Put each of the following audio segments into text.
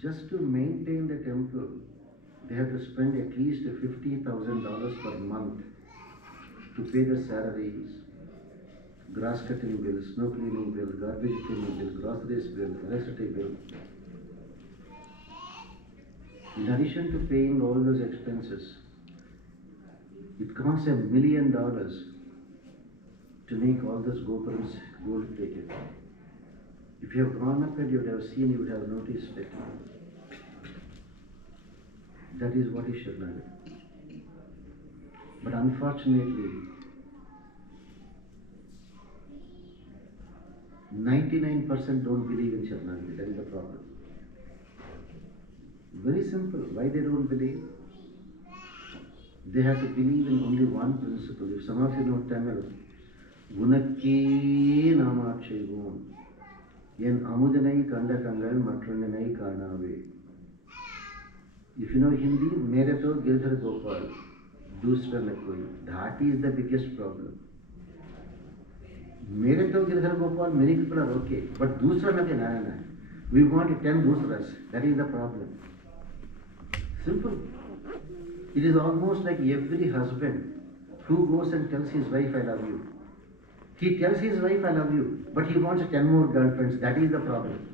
Just to maintain the temple, they have to spend at least $50,000 per month to pay the salaries, grass cutting bill, snow cleaning bill, garbage cleaning bill, groceries bill, electricity bill. In addition to paying all those expenses, it costs $1 million to make all those GoPros gold plated. If you have gone up and you would have seen, you would have noticed it. That is what is Sharanagati. But unfortunately, 99% don't believe in Sharanagati. That is the problem. Very simple. Why they don't believe? They have to believe in only one principle. If some of you know Tamil, Gunakke Namakshegun. Yen Amudanai Kanda Kangal Matrandanai Kanave. If you know Hindi, Mere to Girdhar Gopal, Dusra na koi. That is the biggest problem. Mere to Girdhar Gopal, many people are okay, but Dusra na ke Narayana. We want 10 Dusras. That is the problem. Simple. It is almost like every husband who goes and tells his wife, I love you. He tells his wife, I love you, but he wants 10 more girlfriends. That is the problem.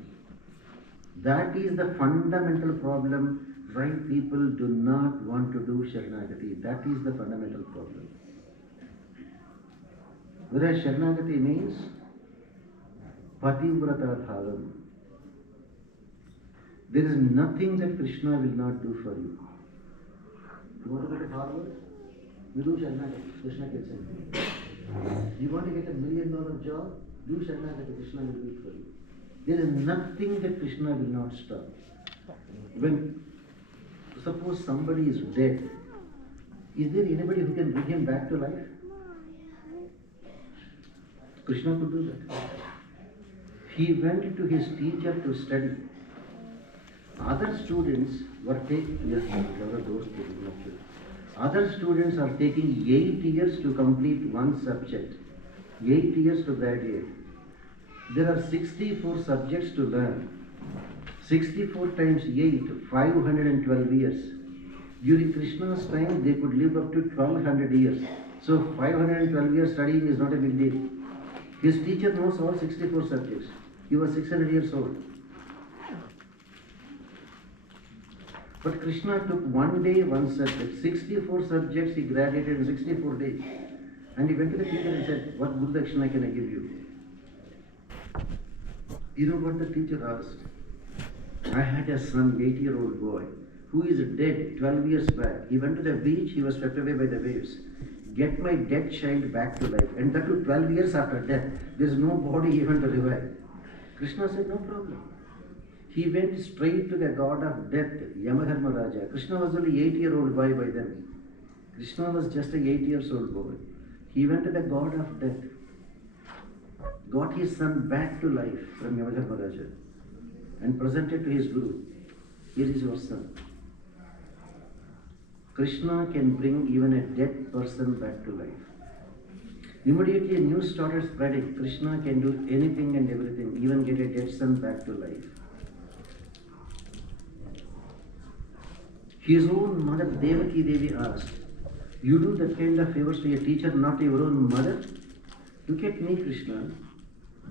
That is the fundamental problem why people do not want to do Sharanagati. That is the fundamental problem. Whereas Sharanagati means Pativrata Bhavam. There is nothing that Krishna will not do for you. You want to get a forward? You do Sharanagati. Krishna gets it. You want to get $1 million job? Do Sharanagati. Krishna will do it for you. There is nothing that Krishna will not stop. When suppose somebody is dead, is there anybody who can bring him back to life? Krishna could do that. He went to his teacher to study. Other students were taking, other students are taking 8 years to complete one subject, 8 years to graduate. There are 64 subjects to learn. 64 times 8, 512 years. During Krishna's time, they could live up to 1200 years. So 512 years studying is not a big deal. His teacher knows all 64 subjects. He was 600 years old. But Krishna took one day, one subject. 64 subjects he graduated in 64 days. And he went to the teacher and said, what good dakshina can I give you? You know what the teacher asked? I had a son, 8-year-old boy, who is dead 12 years back. He went to the beach, he was swept away by the waves. Get my dead child back to life. And that too 12 years after death. There is no body even to revive. Krishna said, no problem. He went straight to the god of death, Yamadharma Raja. Krishna was only 8-year-old boy by then. Krishna was just a 8-year-old boy. He went to the god of death, got his son back to life from Yamadharma Raja, and presented to his guru. Here is your son. Krishna can bring even a dead person back to life. Immediately news started spreading. Krishna can do anything and everything, even get a dead son back to life. His own mother, Devaki Devi, asked, you do that kind of favors to your teacher, not your own mother? Look at me, Krishna.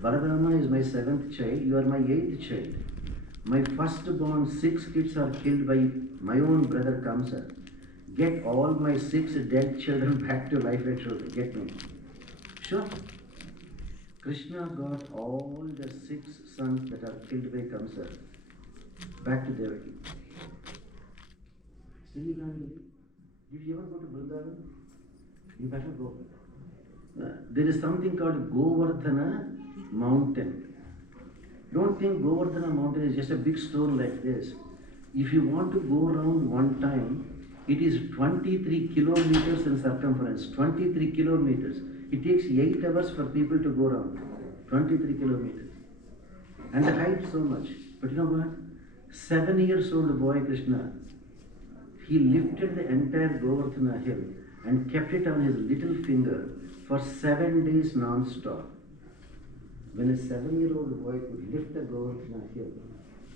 Baladama is my 7th child, you are my 8th child. My firstborn 6 kids are killed by my own brother Kamsa. Get all my 6 dead children back to life and children. Get me. Sure. Krishna got all the 6 sons that are killed by Kamsa back to Devaki. Still you can't believe. If you ever go to Vrindavan, you better go. There is something called Govardhana Mountain. Don't think Govardhana Mountain is just a big stone like this. If you want to go around one time, it is 23 kilometers in circumference. 23 kilometers. It takes 8 hours for people to go around. 23 kilometers. And the height so much. But you know what? 7-year-old boy Krishna, he lifted the entire Govardhana hill and kept it on his little finger for 7 days non-stop. When a 7-year-old boy could lift the Govardhana hill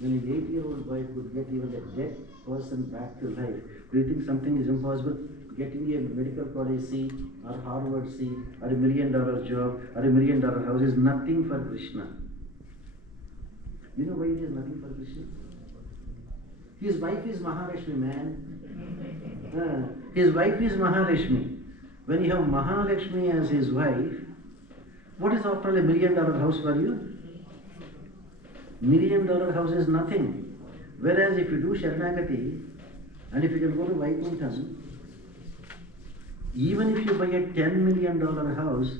When an 8-year-old boy could get even a dead person back to life, do you think something is impossible? Getting a medical college seat, or Harvard seat, or $1 million job, or $1 million house is nothing for Krishna. You know why it is nothing for Krishna? His wife is Mahalakshmi, man. His wife is Mahalakshmi. When you have Mahalakshmi as his wife, what is after all $1 million house for you? $1 million house is nothing. Whereas if you do Sharanagati, and if you can go to Vaikuntham, even if you buy a $10 million house,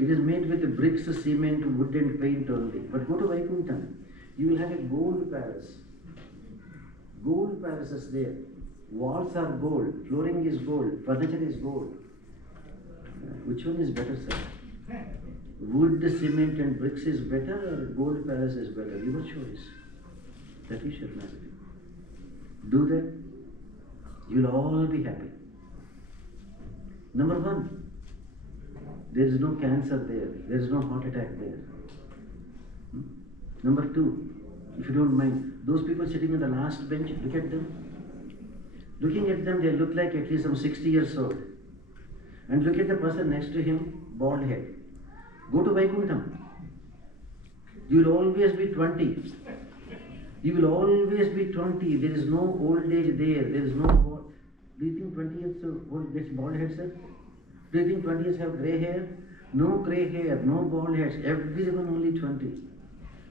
it is made with bricks, cement, wood and paint only. But go to Vaikuntham, you will have a gold palace. Gold palaces there. Walls are gold, flooring is gold, furniture is gold. Which one is better, sir? Wood, cement and bricks is better or gold palace is better? Your choice. That is Sharanagati. Do that, you'll all be happy. Number one, there is no cancer there, there is no heart attack there. Number two, if you don't mind, those people sitting on the last bench, look at them. Looking at them, they look like at least some 60 years old. And look at the person next to him, bald head. Go to Vaikuntham. You will always be 20. You will always be 20. There is no old age there. There is no bald. Do you think 20 years old gets bald head, sir? Do you think 20 years have grey hair? No grey hair, no bald heads. Everyone only 20.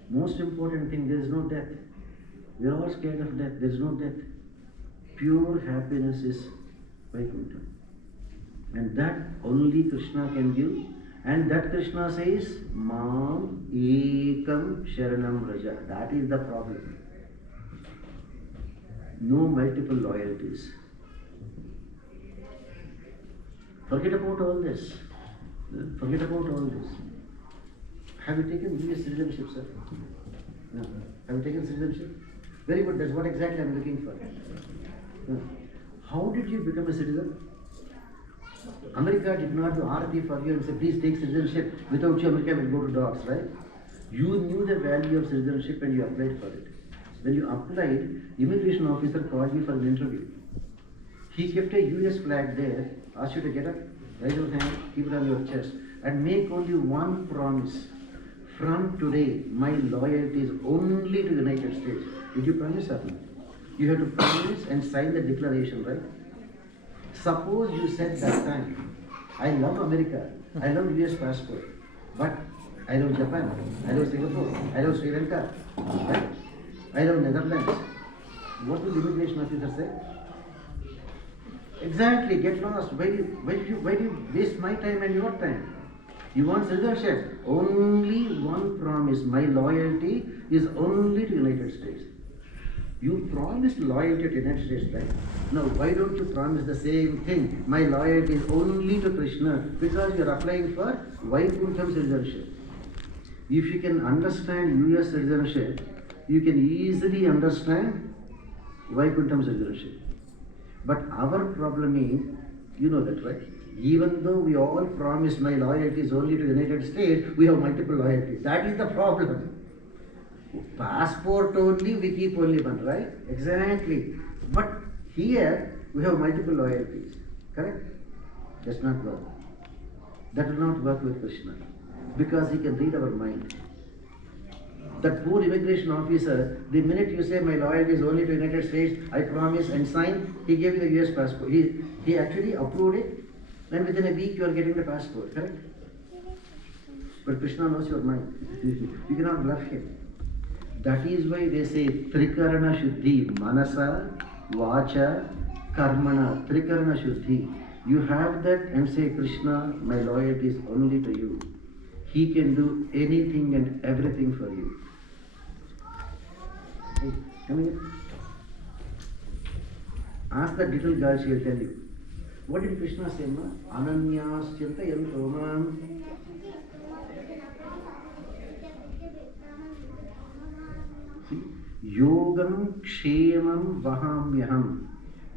Most important thing, there is no death. We are all scared of death. There is no death. Pure happiness is Vaikuntham. And that only Krishna can give. And that Krishna says, Mam Ekam Sharanam Raja. That is the problem. No multiple loyalties. Forget about all this. Forget about all this. Have you taken US citizenship, sir? No. Have you taken citizenship? Very good. That's what exactly I'm looking for. No. How did you become a citizen? America did not do RT for you and say, please take citizenship. Without you, America will go to dogs, right? You knew the value of citizenship and you applied for it. When you applied, immigration officer called you for an interview. He kept a US flag there, asked you to get up, raise your hand, keep it on your chest, and make only one promise. From today, my loyalty is only to the United States. Did you promise or not? You have to promise and sign the declaration, right? Suppose you said that time, I love America, I love US passport, but I love Japan, I love Singapore, I love Sri Lanka, right? I love Netherlands. What will the immigration officer say? Exactly, get lost. Why do you waste my time and your time? You want citizenship? Only one promise. My loyalty is only to United States. You promised loyalty to United States, right? Now, why don't you promise the same thing? My loyalty is only to Krishna, because you are applying for Vaikuntham citizenship. If you can understand US citizenship, you can easily understand Vaikuntham citizenship. But our problem is, you know that, right? Even though we all promise my loyalty is only to the United States, we have multiple loyalties. That is the problem. Passport only, we keep only one, right? Exactly. But here, we have multiple loyalties. Correct? Does not work. That will not work with Krishna. Because he can read our mind. That poor immigration officer, the minute you say my loyalty is only to the United States, I promise and sign, he gave you the US passport. He actually approved it, and within a week you are getting the passport, correct? But Krishna knows your mind. You cannot bluff him. That is why they say Trikarana Shuddhi, Manasa, Vacha, Karmana, Trikarana Shuddhi. You have that and say, Krishna, my loyalty is only to you. He can do anything and everything for you. Hey, come here. Ask that little girl, she will tell you. What did Krishna say, ma? Ananyas Chintayanto mam. See? Yogam Kshemam Vahamyaham.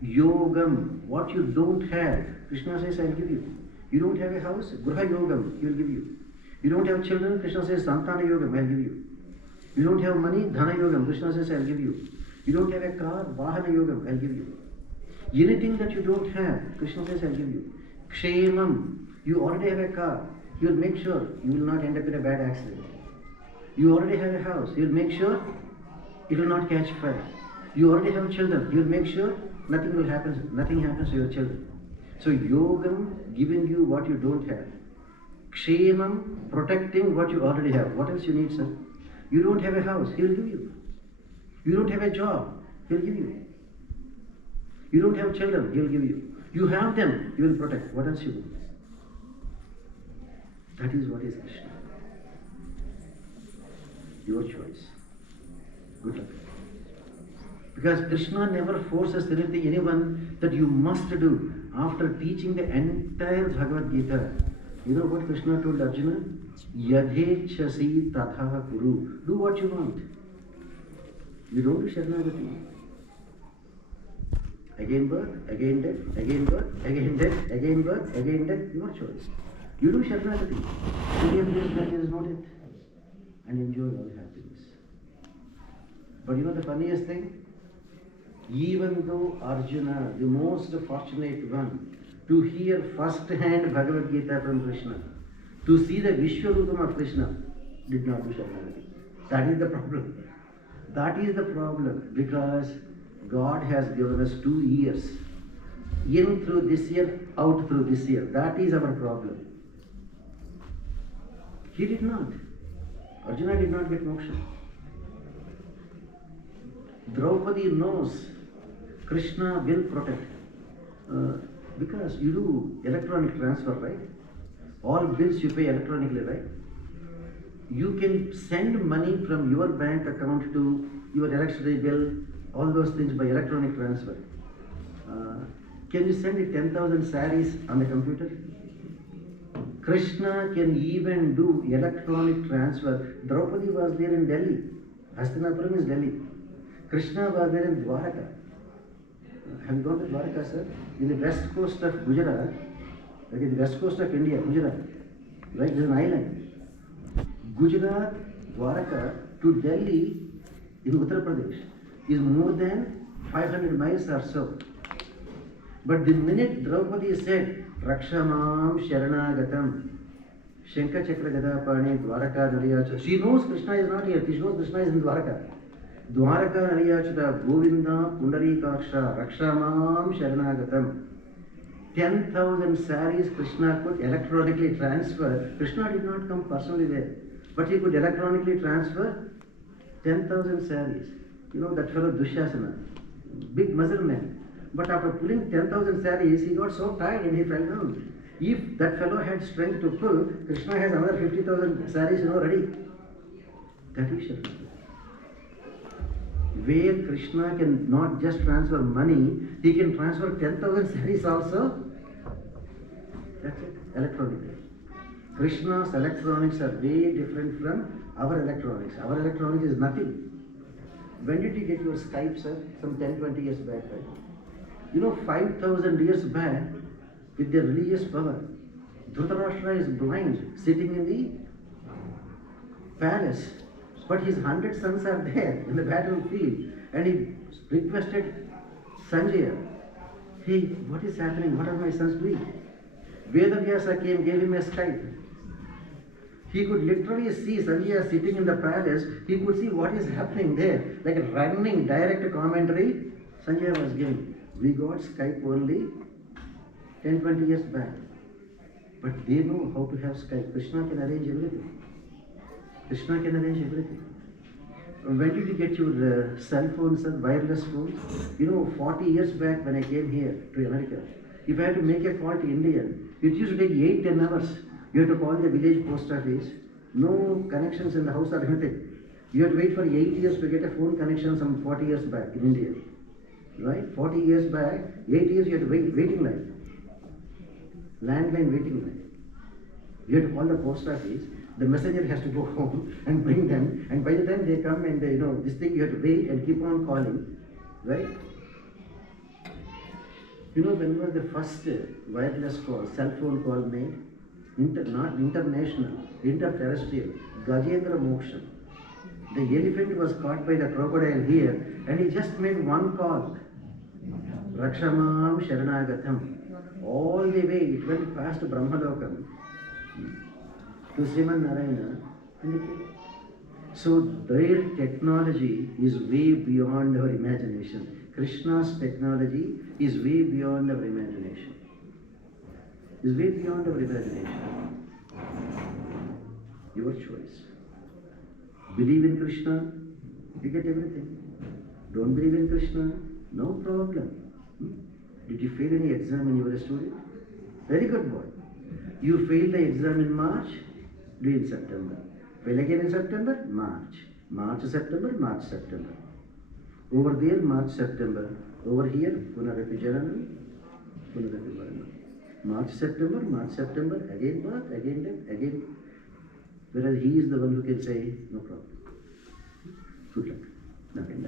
Yogam, what you don't have, Krishna says, I will give you. You don't have a house, Gruha Yogam, he will give you. You don't have children, Krishna says, Santana Yogam, I will give you. You don't have money, Dhana Yogam, Krishna says, I'll give you. You don't have a car, Vahana Yogam, I'll give you. Anything that you don't have, Krishna says, I'll give you. Kshemam, you already have a car, you'll make sure you will not end up in a bad accident. You already have a house, you'll make sure it will not catch fire. You already have children, you'll make sure nothing happens to your children. So Yogam giving you what you don't have. Kshemam protecting what you already have. What else you need, sir? You don't have a house, he will give you. You don't have a job, he will give you. You don't have children, he will give you. You have them, he will protect. What else you want? That is what is Krishna. Your choice. Good luck. Because Krishna never forces anyone that you must do. After teaching the entire Bhagavad Gita, you know what Krishna told Arjuna? Yadhechasi tatha kuru. Do what you want. You don't do Sharanagati. Again birth, again death, again birth, again death, again birth, again death. Your choice. You do Sharanagati. That is not it. And enjoy all happiness. But you know the funniest thing? Even though Arjuna, the most fortunate one, to hear first-hand Bhagavad Gita from Krishna, to see the Vishwarupam of Krishna, did not do Sharanagati. That is the problem. That is the problem, because God has given us 2 years. In through this year, out through this year. That is our problem. He did not. Arjuna did not get moksha. Draupadi knows Krishna will protect. Because you do electronic transfer, right? All bills you pay electronically, right? You can send money from your bank account to your electricity bill, all those things by electronic transfer. Can you send 10,000 saris on the computer? Krishna can even do electronic transfer. Draupadi was there in Delhi. Hastinapuram is Delhi. Krishna was there in Dwaraka. Have you gone to Dwaraka, sir? In the west coast of Gujarat, okay, the west coast of India, Gujarat, right? There's an island. Gujarat, Dwaraka to Delhi in Uttar Pradesh is more than 500 miles or so. But the minute Draupadi said, Rakshamam Sharanagatam, Shankha Chakra Gadapani, Dwaraka Nariyacha, she knows Krishna is not here, she knows Krishna is in Dwaraka. Dwaraka Nariyachita Govinda Pundarikaksha Rakshamam Sharanagatam. 10,000 saris Krishna could electronically transfer. Krishna did not come personally there, but he could electronically transfer 10,000 saris. You know that fellow Dushyasana, big muscle man. But after pulling 10,000 saris, he got so tired and he fell down. If that fellow had strength to pull, Krishna has another 50,000 saris, ready. That is Sharanagati. Where Krishna can not just transfer money, he can transfer 10,000 saris also. That's it, electronically. Krishna's electronics are way different from our electronics. Our electronics is nothing. When did you get your Skype, sir? Some 10-20 years back, right? 5,000 years back, with their religious power, Dhritarashtra is blind, sitting in the palace. But his 100 sons are there in the battlefield, and he requested Sanjaya, hey, what is happening? What are my sons doing? Vedavyasa came, gave him a Skype. He could literally see Sanjaya sitting in the palace. He could see what is happening there, like a running direct commentary Sanjaya was giving. We got Skype only 10-20 years back. But they know how to have Skype. Krishna can arrange everything. Krishna can arrange everything. When did you get your cell phones and wireless phones? 40 years back when I came here to America, if I had to make a call to India, it used to take 8-10 hours. You had to call the village post office, no connections in the house or anything. You had to wait for 8 years to get a phone connection some 40 years back in India. Right? 40 years back, 8 years you had to waiting line. Landline waiting line. You have to call the post office. The messenger has to go home and bring them, and by the time they come and this thing you have to wait and keep on calling, right? When was the first wireless call, cell phone call made? Not international, interterrestrial, Gajendra Moksha. The elephant was caught by the crocodile here, and he just made one call. Rakshamam Sharanagatam. All the way it went past Brahmalokam to Sriman Narayana. So their technology is way beyond our imagination. Krishna's technology is way beyond our imagination. Is way beyond our imagination. Your choice. Believe in Krishna, you get everything. Don't believe in Krishna, no problem. Did you fail any exam when you were a student? Very good boy. You failed the exam in March, do in September. Fail again in September, March. March, September, March, September. Over there, March, September. Over here, Punarapi Jananam, Punarapi Varanam. March, September, again birth, again death, again. Whereas he is the one who can say, no problem. Good luck. Nothing.